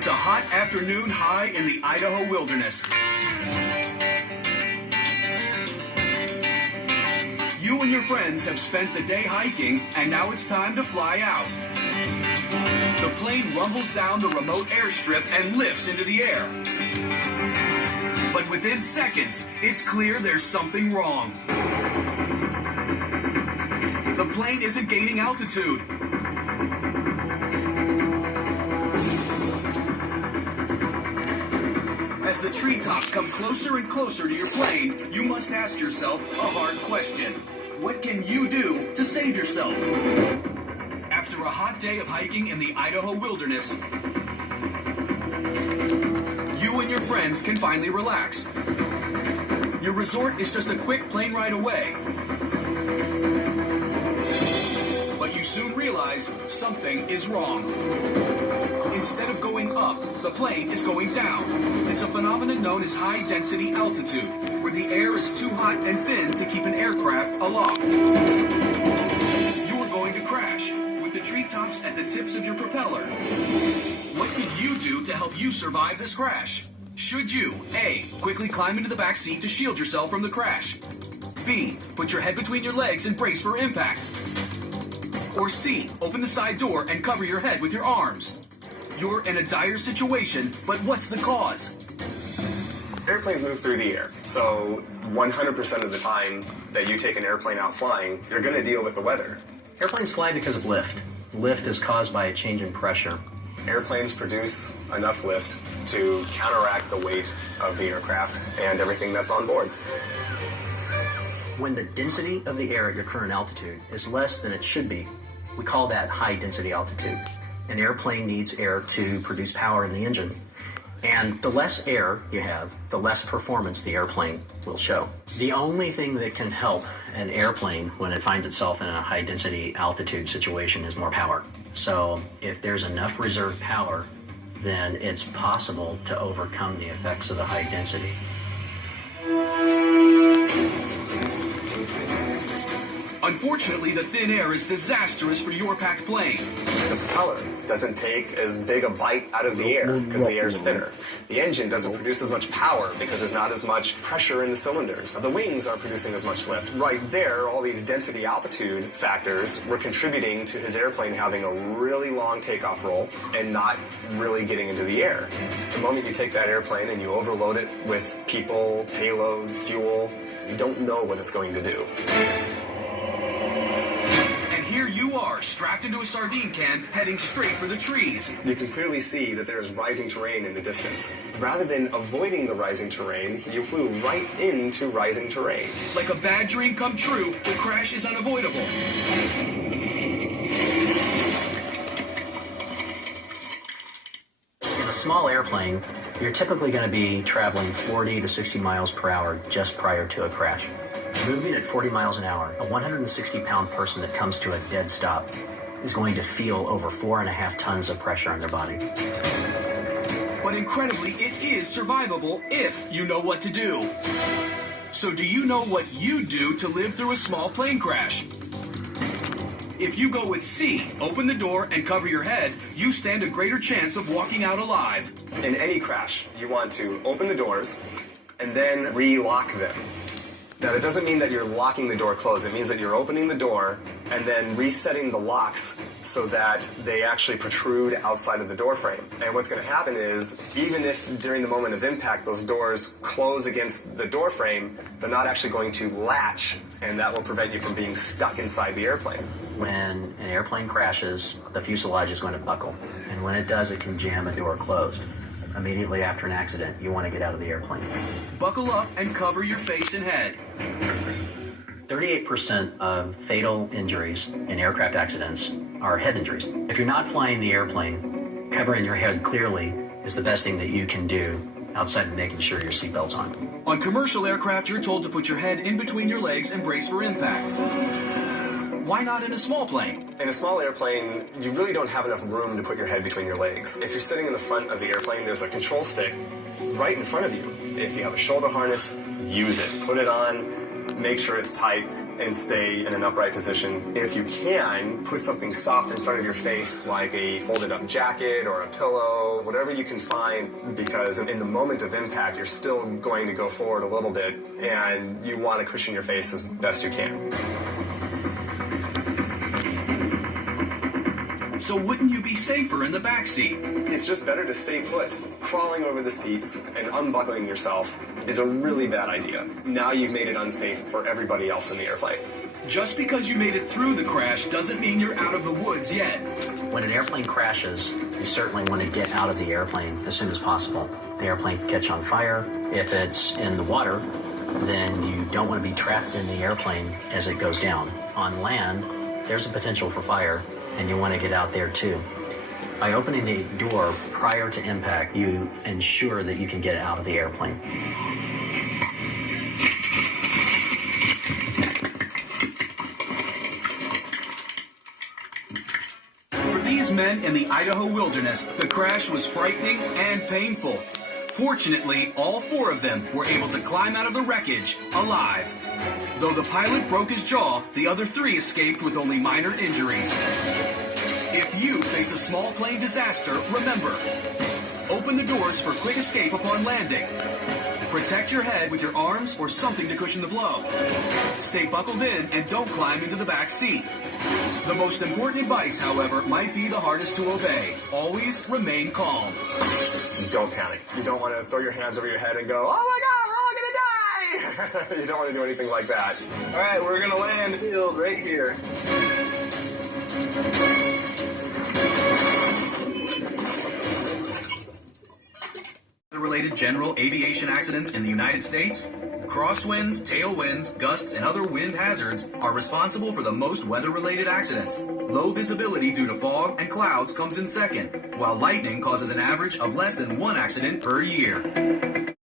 It's a hot afternoon high in the Idaho wilderness. You and your friends have spent the day hiking, and now it's time to fly out. The plane rumbles down the remote airstrip and lifts into the air. But within seconds, it's clear there's something wrong. The plane isn't gaining altitude. As the treetops come closer and closer to your plane, you must ask yourself a hard question. What can you do to save yourself? After a hot day of hiking in the Idaho wilderness, you and your friends can finally relax. Your resort is just a quick plane ride away. But you soon realize something is wrong. Instead of going up, the plane is going down. It's a phenomenon known as high-density altitude, where the air is too hot and thin to keep an aircraft aloft. You are going to crash, with the treetops at the tips of your propeller. What can you do to help you survive this crash? Should you, A, quickly climb into the back seat to shield yourself from the crash? B, put your head between your legs and brace for impact? Or C, open the side door and cover your head with your arms? You're in a dire situation, but what's the cause? Airplanes move through the air, so 100% of the time that you take an airplane out flying, you're going to deal with the weather. Airplanes fly because of lift. Lift is caused by a change in pressure. Airplanes produce enough lift to counteract the weight of the aircraft and everything that's on board. When the density of the air at your current altitude is less than it should be, we call that high density altitude. An airplane needs air to produce power in the engine. And the less air you have, the less performance the airplane will show. The only thing that can help an airplane when it finds itself in a high density altitude situation is more power. So if there's enough reserve power, then it's possible to overcome the effects of the high density. Unfortunately, the thin air is disastrous for your packed plane. The propeller doesn't take as big a bite out of the air because the air is thinner. The engine doesn't produce as much power because there's not as much pressure in the cylinders. The wings aren't producing as much lift. Right there, all these density altitude factors were contributing to his airplane having a really long takeoff roll and not really getting into the air. The moment you take that airplane and you overload it with people, payload, fuel, you don't know what it's going to do. Here you are, strapped into a sardine can, heading straight for the trees. You can clearly see that there is rising terrain in the distance. Rather than avoiding the rising terrain, you flew right into rising terrain. Like a bad dream come true, the crash is unavoidable. In a small airplane, you're typically going to be traveling 40 to 60 miles per hour just prior to a crash. Moving at 40 miles an hour, a 160-pound person that comes to a dead stop is going to feel over 4.5 tons of pressure on their body. But incredibly, it is survivable if you know what to do. So do you know what you do to live through a small plane crash? If you go with C, open the door and cover your head, you stand a greater chance of walking out alive. In any crash, you want to open the doors and then re-lock them. Now, that doesn't mean that you're locking the door closed. It means that you're opening the door and then resetting the locks so that they actually protrude outside of the door frame. And what's going to happen is, even if during the moment of impact those doors close against the door frame, they're not actually going to latch, and that will prevent you from being stuck inside the airplane. When an airplane crashes, the fuselage is going to buckle. And when it does, it can jam a door closed. Immediately after an accident, you want to get out of the airplane. Buckle up and cover your face and head. 38% of fatal injuries in aircraft accidents are head injuries. If you're not flying the airplane, covering your head clearly is the best thing that you can do outside of making sure your seatbelt's on. On commercial aircraft, you're told to put your head in between your legs and brace for impact. Why not in a small plane? In a small airplane, you really don't have enough room to put your head between your legs. If you're sitting in the front of the airplane, there's a control stick right in front of you. If you have a shoulder harness, use it. Put it on, make sure it's tight, and stay in an upright position. If you can, put something soft in front of your face, like a folded up jacket or a pillow, whatever you can find, because in the moment of impact, you're still going to go forward a little bit, and you want to cushion your face as best you can. So wouldn't you be safer in the back seat? It's just better to stay put. Crawling over the seats and unbuckling yourself is a really bad idea. Now you've made it unsafe for everybody else in the airplane. Just because you made it through the crash doesn't mean you're out of the woods yet. When an airplane crashes, you certainly want to get out of the airplane as soon as possible. The airplane can catch on fire. If it's in the water, then you don't want to be trapped in the airplane as it goes down. On land, there's a potential for fire, and you want to get out there too. By opening the door prior to impact, you ensure that you can get out of the airplane. For these men in the Idaho wilderness, the crash was frightening and painful. Fortunately, all 4 of them were able to climb out of the wreckage alive. Though the pilot broke his jaw, the other 3 escaped with only minor injuries. If you face a small plane disaster, remember, open the doors for quick escape upon landing. Protect your head with your arms or something to cushion the blow. Stay buckled in and don't climb into the back seat. The most important advice, however, might be the hardest to obey. Always remain calm. Don't panic. You don't want to throw your hands over your head and go, oh my God, we're all gonna die! You don't want to do anything like that. All right, we're gonna land field right here. Related general aviation accidents in the United States? Crosswinds, tailwinds, gusts, and other wind hazards are responsible for the most weather-related accidents. Low visibility due to fog and clouds comes in second, while lightning causes an average of less than 1 accident per year.